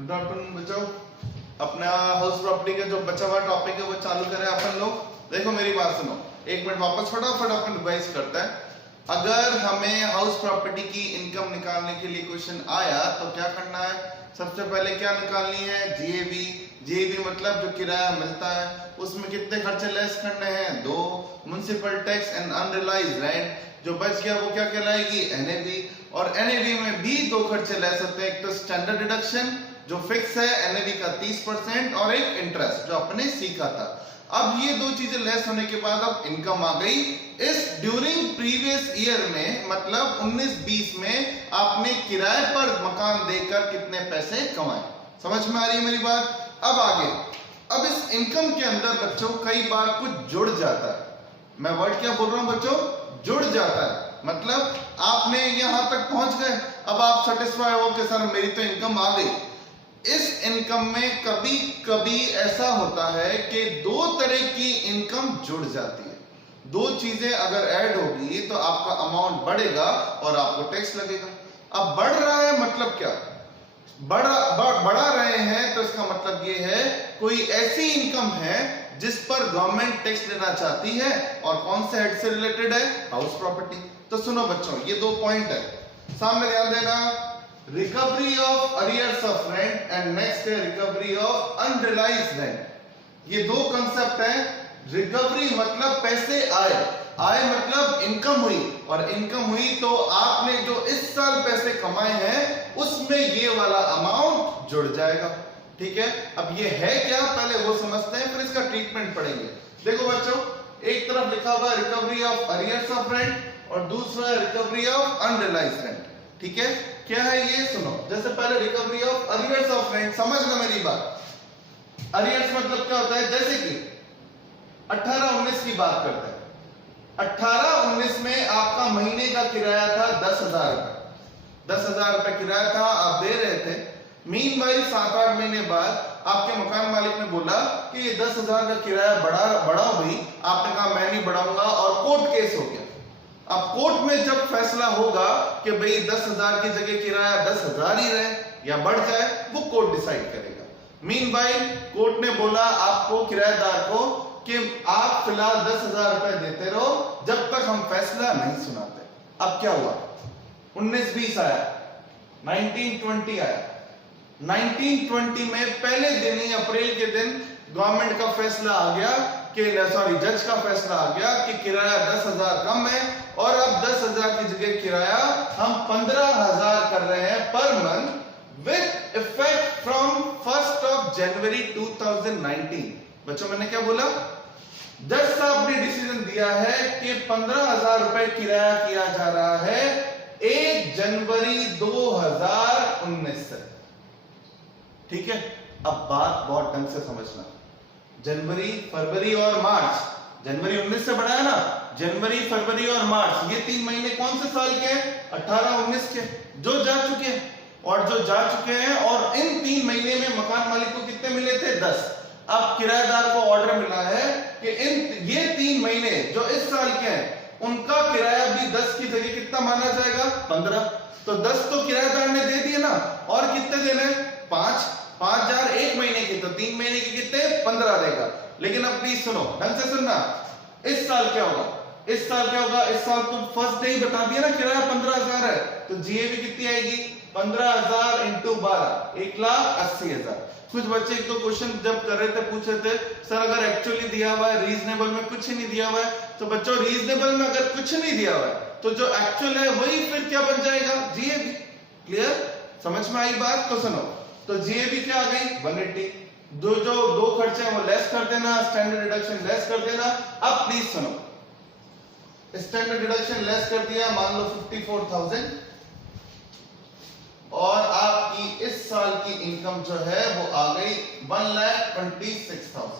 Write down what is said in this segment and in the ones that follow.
Good afternoon बच्चों, अपना house property का जो बचा हुआ टॉपिक है वो चालू करें अपन लोग। देखो मेरी बात सुनो, एक मिनट वापस फटाफट अपन रिवाइज करते हैं। अगर हमें हाउस प्रॉपर्टी की इनकम निकालने के लिए क्वेश्चन आया तो क्या करना है? सबसे पहले क्या निकालनी है? जीएबी। जीएबी मतलब जो किराया मिलता है उसमें कितने खर्चे लेस करने हैं? 2। Municipal tax and unrealised rent, जो बच गया वो क्या कहलाएगी? एनएवी। और एनएवी में भी 2 खर्चे लेस होते हैं, एक तो स्टैंडर्ड डिडक्शन जो फिक्स है एनएवी का 30% और एक इंटरेस्ट जो अपने सीखा था। अब ये 2 चीजें लेस होने के बाद अब इनकम आ गई। इस ड्यूरिंग प्रीवियस ईयर में मतलब 19-20 में आपने किराए पर मकान देकर कितने पैसे कमाए। समझ में आ रही है मेरी बात? अब आगे, अब इस इनकम के अंदर बच्चों कई बार कुछ जुड़ जाता है। मैं वर्ड क्या बोल रहा हूं बच्चों? जुड़ जाता है। मतलब आपने यहां तक पहुंच गए, अब आप सेटिस्फाई हो कि सर मेरी तो इनकम आ गई। इस इनकम में कभी कभी ऐसा होता है कि 2 तरह की इनकम जुड़ जाती है। 2 चीजें अगर ऐड होगी तो आपका अमाउंट बढ़ेगा और आपको टैक्स लगेगा। अब बढ़ रहा है मतलब क्या? बढ़ा रहे हैं तो इसका मतलब ये है कोई ऐसी इनकम है जिस पर गवर्नमेंट टैक्स लेना चाहती है। और कौन से हेड से रिलेटेड है? House property. तो सुनो बच्चों, ये 2 पॉइंट है, सामने ध्यान देना। Recovery of arrears of rent and next है रिकवरी ऑफ अनरियलाइज्ड रेंट। ये 2 कंसेप्ट है। रिकवरी मतलब पैसे आए, आए मतलब इनकम हुई, और इनकम हुई तो आपने जो इस साल पैसे कमाए हैं उसमें ये वाला अमाउंट जुड़ जाएगा। ठीक है, अब ये है क्या पहले वो समझते हैं, फिर इसका ट्रीटमेंट पढ़ेंगे। देखो बच्चों, एक तरफ लिखा हुआ है recovery of arrears of rent और दूसरा है रिकवरी ऑफ अनरियलाइज्ड रेंट। ठीक है, क्या है ये सुनो। जैसे पहले recovery of arrears of rent, समझना मेरी बात। अरियर्स मतलब क्या होता है? जैसे कि 18-19 की बात करते हैं। 18-19 में आपका महीने का किराया था 10,000 रुपए। 10,000 रुपए किराया था, आप दे रहे थे। मीनवाइल 7-8 महीने बाद आपके मकान मालिक ने बोला कि ये 10,000 का किराया बढ़ाओ भाई। आपने कहा मैं नहीं बढ़ाऊंगा और कोर्ट केस हो गया। अब कोर्ट में जब फैसला होगा कि भाई 10,000 की जगह किराया 10,000 ही रहे या बढ़ जाए, वो कोर्ट डिसाइड करेगा। मीनवाइल कोर्ट ने बोला आपको, किराएदार को, कि आप फिलहाल 10,000 रुपए देते रहो जब तक हम फैसला नहीं सुनाते। अब क्या हुआ? 19-20 आया, 19-20 आया। 19-20 में पहले दिन ही, अप्रैल के दिन, गवर्नमेंट का फैसला आ गया कि जज का फैसला आ गया कि किराया 10,000 कम है और अब 10,000 की जगह किराया हम 15,000 कर रहे हैं per month with effect from 1 जनवरी 2019। बच्चों मैंने क्या बोला? जज साहब ने डिसीजन दिया है कि 15,000 रुपए किराया किया जा रहा है 1 जनवरी 2019 से। ठीक है, अब बात बहुत ढंग से समझना। जनवरी, फरवरी और मार्च, जनवरी 19 से बढ़ाया ना, जनवरी, फरवरी और मार्च, ये 3 महीने कौन से साल के हैं? 18-19 के, जो जा चुके हैं। और जो जा चुके हैं, और इन 3 महीने में मकान मालिक को कितने मिले थे? 10। अब किराएदार को ऑर्डर मिला है कि ये 3 महीने जो इस साल के हैं उनका किराया भी 10 की जगह कितना माना जाएगा? 15। तो 10 तो किराएदार ने दे दिए ना, और कितने देने? 5,000 1 महीने के, तो 3 महीने के कितने? 15 देगा। लेकिन अब प्लीज सुनो, ढंग से सुनना। इस साल क्या होगा? इस साल क्या होगा? इस साल तुम फर्स्ट डे ही बता दिया ना किराया 15,000 है, तो जीएबी कितनी आएगी? 15,000 इंटू 12, 1,80,000। कुछ बच्चे एक तो क्वेश्चन जब कर रहे थे पूछ रहे थे सर अगर एक्चुअली दिया हुआ है, रीजनेबल में कुछ नहीं दिया हुआ है, तो बच्चों रीजनेबल में अगर कुछ नहीं दिया हुआ है तो जो एक्चुअल है वही फिर क्या बन जाएगा? जीएबी। क्लियर? समझ में आई बात? तो सुनो, तो जीएबी क्या आ गई? 180। जो 2 खर्चे हैं वो लेस कर देना, स्टैंडर्ड डिडक्शन लेस कर देना। अब प्लीज सुनो, स्टैंडर्ड डिडक्शन लेस कर दिया, मान लो 54,000, और आपकी इस साल की इनकम जो है वो आ गई 1,26,000।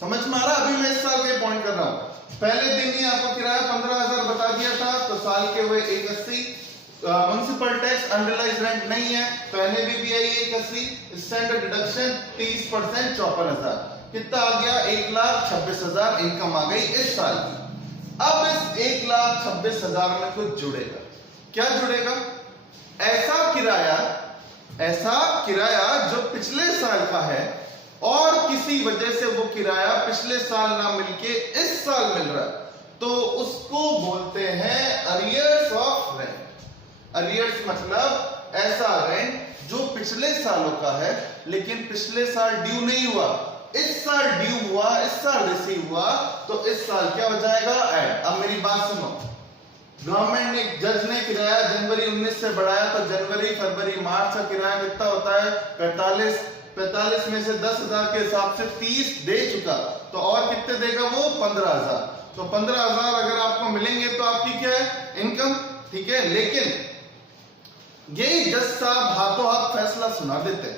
समझ में आ रहा? अभी मैं इस साल के पॉइंट कर रहा हूं। पहले दिन ही आपको किराया 15,000 बता दिया था, तो साल के हुए 180। म्युनिसिपल टैक्स अनरियलाइज्ड रेंट नहीं है, पहले भी आई 180। स्टैंडर्ड डिडक्शन 30% 54,000, कितना आ गया? 1,26,000 इनकम आ गई इस साल की। अब इस 1,26,000 में कुछ जुड़ेगा। क्या जुड़ेगा? ऐसा किराया ऐसा किराया जो पिछले साल का है और किसी वजह से वो किराया पिछले साल ना मिलके इस साल मिल रहा है, तो उसको बोलते हैं अरियर्स ऑफ रेंट। अरियर्स मतलब ऐसा रेंट जो पिछले सालों का है लेकिन पिछले साल ड्यू नहीं हुआ, इस साल ड्यू हुआ, इस साल रिसीव हुआ, तो इस साल क्या हो जाएगा? ऐड। अब मेरी बात सुनो, गवर्नमेंट ने, जज ने किराया जनवरी 19 से बढ़ाया तो जनवरी फरवरी मार्च का किराया कितना होता है? 45 में से 10,000 के हिसाब से 30 दे चुका, तो और कितने देगा वो? 15,000। तो 15,000 अगर आपको मिलेंगे तो आपकी क्या है? इनकम। ठीक है, लेकिन यही जज साहब हाथों हाथ फैसला सुना देते,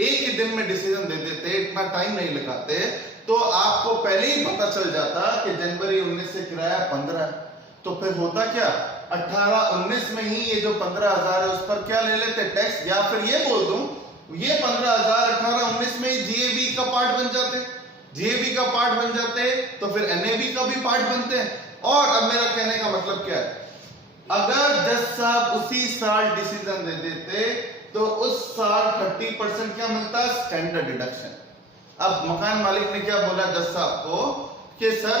एक ही दिन में डिसीजन दे देते, इतना टाइम नहीं लगाते, तो आपको पहले ही पता चल जाता कि जनवरी 19 से किराया 15 है। तो फिर होता क्या? 18-19 में ही ये जो 15,000 है उस पर क्या ले लेते? टैक्स। या फिर ये बोल दूं, ये 15,000 18-19 में ही जीएबी का पार्ट बन जाते, जीएबी का पार्ट बन जाते, तो फिर एनएबी का भी पार्ट बनते हैं। और अब मेरा कहने का मतलब क्या है, अगर जज साहब उसी साल डिसीजन दे देते तो उस साल 30% क्या मिलता? Standard deduction. अब मकान मालिक ने क्या बोला जज साहब को कि सर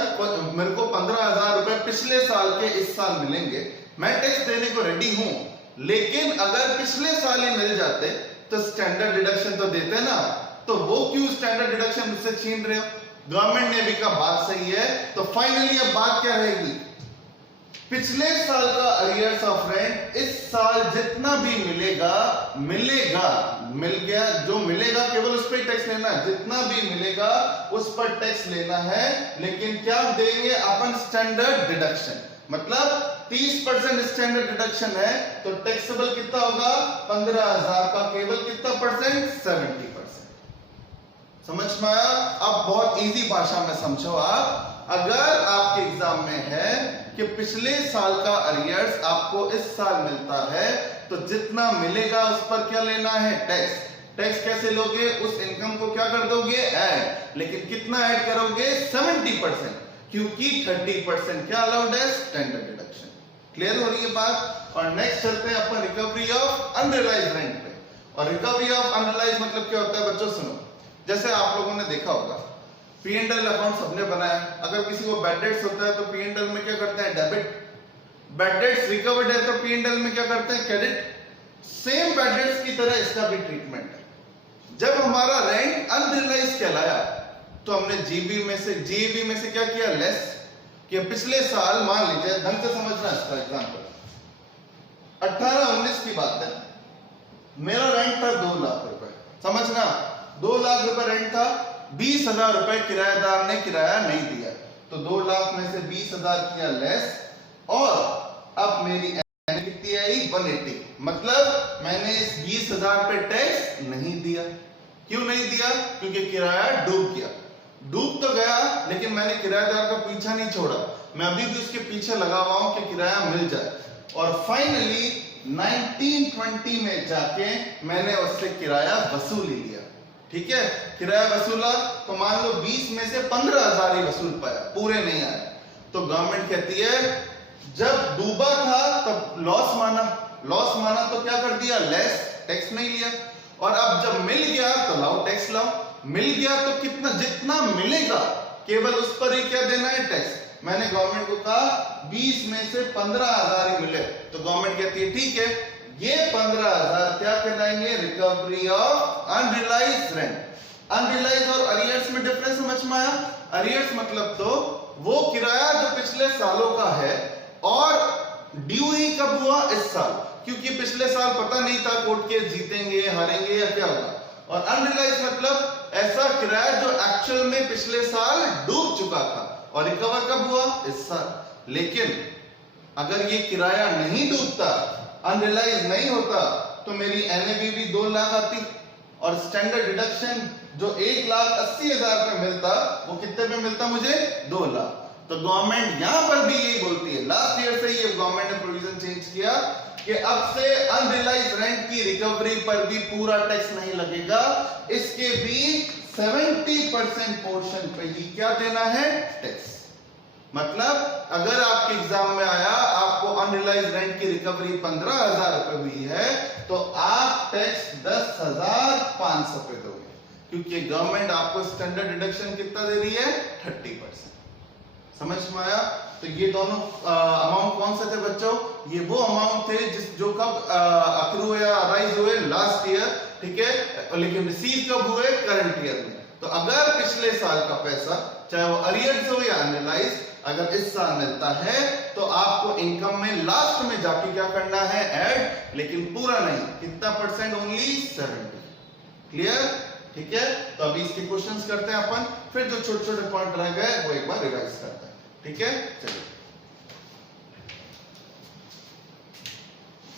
मेरे को 15,000 रुपए पिछले साल के इस साल मिलेंगे, मैं टैक्स देने को रेडी हूं, लेकिन अगर पिछले साल ही मिल जाते तो स्टैंडर्ड डिडक्शन तो देते ना, तो वो क्यों स्टैंडर्ड डिडक्शन मुझसे छीन रहे हो? गवर्नमेंट ने भी कहा बात सही है, तो फाइनली अब बात क्या रहेगी? पिछले साल का अरियर्स ऑफ रेंट इस साल जितना भी मिलेगा, मिल गया, जो मिलेगा केवल उस पर टैक्स लेना है, जितना भी मिलेगा उस पर टैक्स लेना है, लेकिन क्या देंगे अपन? Standard deduction. मतलब 30% स्टैंडर्ड डिडक्शन है तो टैक्सेबल कितना होगा? 15,000 का केवल कितना परसेंट? 70%। समझ में आया? अब बहुत इजी भाषा में समझो आप। अगर आपके एग्जाम में है कि पिछले साल का अरियर्स आपको इस साल मिलता है, तो जितना मिलेगा उस पर क्या लेना है? टैक्स। टैक्स कैसे लोगे? उस इनकम को क्या कर दोगे? ऐड। लेकिन कितना ऐड करोगे? 70%, क्योंकि 30% क्या अलाउड है? Standard deduction. क्लियर हो रही है बात? और नेक्स्ट चलते हैं अपन रिकवरी ऑफ अनरियलाइज्ड रेंट पे। और रिकवरी ऑफ अनरियलाइज्ड मतलब क्या होता है बच्चों? सुनो, जैसे आप लोगों ने देखा होगा P&L अकाउंट सबने बनाया, अगर किसी को बैड डेट्स होता है तो P&L में क्या करते हैं? डेबिट। बैड डेट्स रिकवर्ड है तो P&L में क्या करते हैं? क्रेडिट। सेम बैड डेट्स की तरह इसका भी ट्रीटमेंट है। जब हमारा रेंट अनरियलाइज्ड कहलाया तो हमने जीबी में से क्या किया? लेस। कि पिछले साल, मान लीजिए, ढंग से समझना इसका एग्जांपल, 18-19 की बात है, मेरा रेंट था 2 लाख रुपए, समझना, 2 लाख रुपए रेंट था, 20,000 रुपए किराएदार ने किराया नहीं दिया, तो 2 लाख में से 20,000 किया लेस, और अब मेरी कितनी आई? 180। मतलब मैंने इस 20,000 पे टैक्स नहीं दिया। क्यों नहीं दिया? क्योंकि किराया डूब गया। डूब तो गया, लेकिन मैंने किराएदार का पीछा नहीं छोड़ा, मैं अभी भी उसके पीछे लगा हुआ हूं कि किराया मिल जाए। और फाइनली 1920 में जाके मैंने उससे किराया वसूल लिया। ठीक है, किराया वसूला तो मान लो 20 में से 15,000 ही वसूल पाया, पूरे नहीं आए। तो गवर्नमेंट कहती है जब डूबा था तब लॉस माना तो क्या कर दिया? लेस, टैक्स नहीं लिया। और अब जब मिल गया तो लाओ टैक्स लाओ। मिल गया तो कितना? जितना मिलेगा केवल उस पर ही क्या देना है? टैक्स। मैंने गवर्नमेंट को कहा 20 में से 15,000 ही मिले, तो गवर्नमेंट कहती है ठीक है, ये 15,000 क्या कहलाएंगे? Recovery of unrealised rent. Unrealised और अरियर्स में डिफरेंस समझ में आया? अरियर्स मतलब तो वो किराया जो पिछले सालों का है और ड्यू ही कब हुआ? इस साल, क्योंकि पिछले साल पता नहीं था कोर्ट केस जीतेंगे हारेंगे या क्या होगा। और अनरियलाइज्ड मतलब ऐसा किराया जो एक्चुअल में पिछले साल डूब चुका था और रिकवर कब हुआ? इस साल। लेकिन अगर ये किराया नहीं डूबता, अनरियलाइज नहीं होता, तो मेरी एनएबी भी 2 लाख आती और स्टैंडर्ड डिडक्शन जो 1,80,000 पे मिलता वो कितने पे मिलता मुझे? 2 लाख। तो गवर्नमेंट यहां पर भी यही बोलती है, लास्ट ईयर से ये गवर्नमेंट ने प्रोविजन चेंज किया कि अब से अनरियलाइज्ड रेंट की रिकवरी पर भी पूरा टैक्स नहीं लगेगा, इसके भी 70% पोर्शन पे ही क्या देना है? टैक्स। मतलब अगर आपके एग्जाम में आया आपको अनरियलाइज्ड रेंट की रिकवरी 15,000 रुपए हुई है, तो आप टैक्स 10 19,500 पे दोगे, क्योंकि गवर्नमेंट आपको स्टैंडर्ड डिडक्शन कितना दे रही है, 30%। समझ में आया? तो ये दोनों अमाउंट कौन से थे बच्चों? ये वो अमाउंट थे जो कब अक्रू या अराइज हुए, लास्ट ईयर, ठीक है, लेकिन रिसीव कब हुए, करंट ईयर में। तो अगर पिछले साल का पैसा, चाहे वो अरियर्स हो या अनरियलाइज, अगर इस साल मिलता है तो आपको इनकम में लास्ट में जाके क्या करना है, ऐड, लेकिन पूरा नहीं। कितना परसेंट? ओनली 70। क्लियर? ठीक है, तो अभी इसके क्वेश्चंस करते हैं अपन, फिर जो छोटे छोटे पॉइंट रह गए वो एक बार रिवाइज करते हैं। ठीक है, चलिए।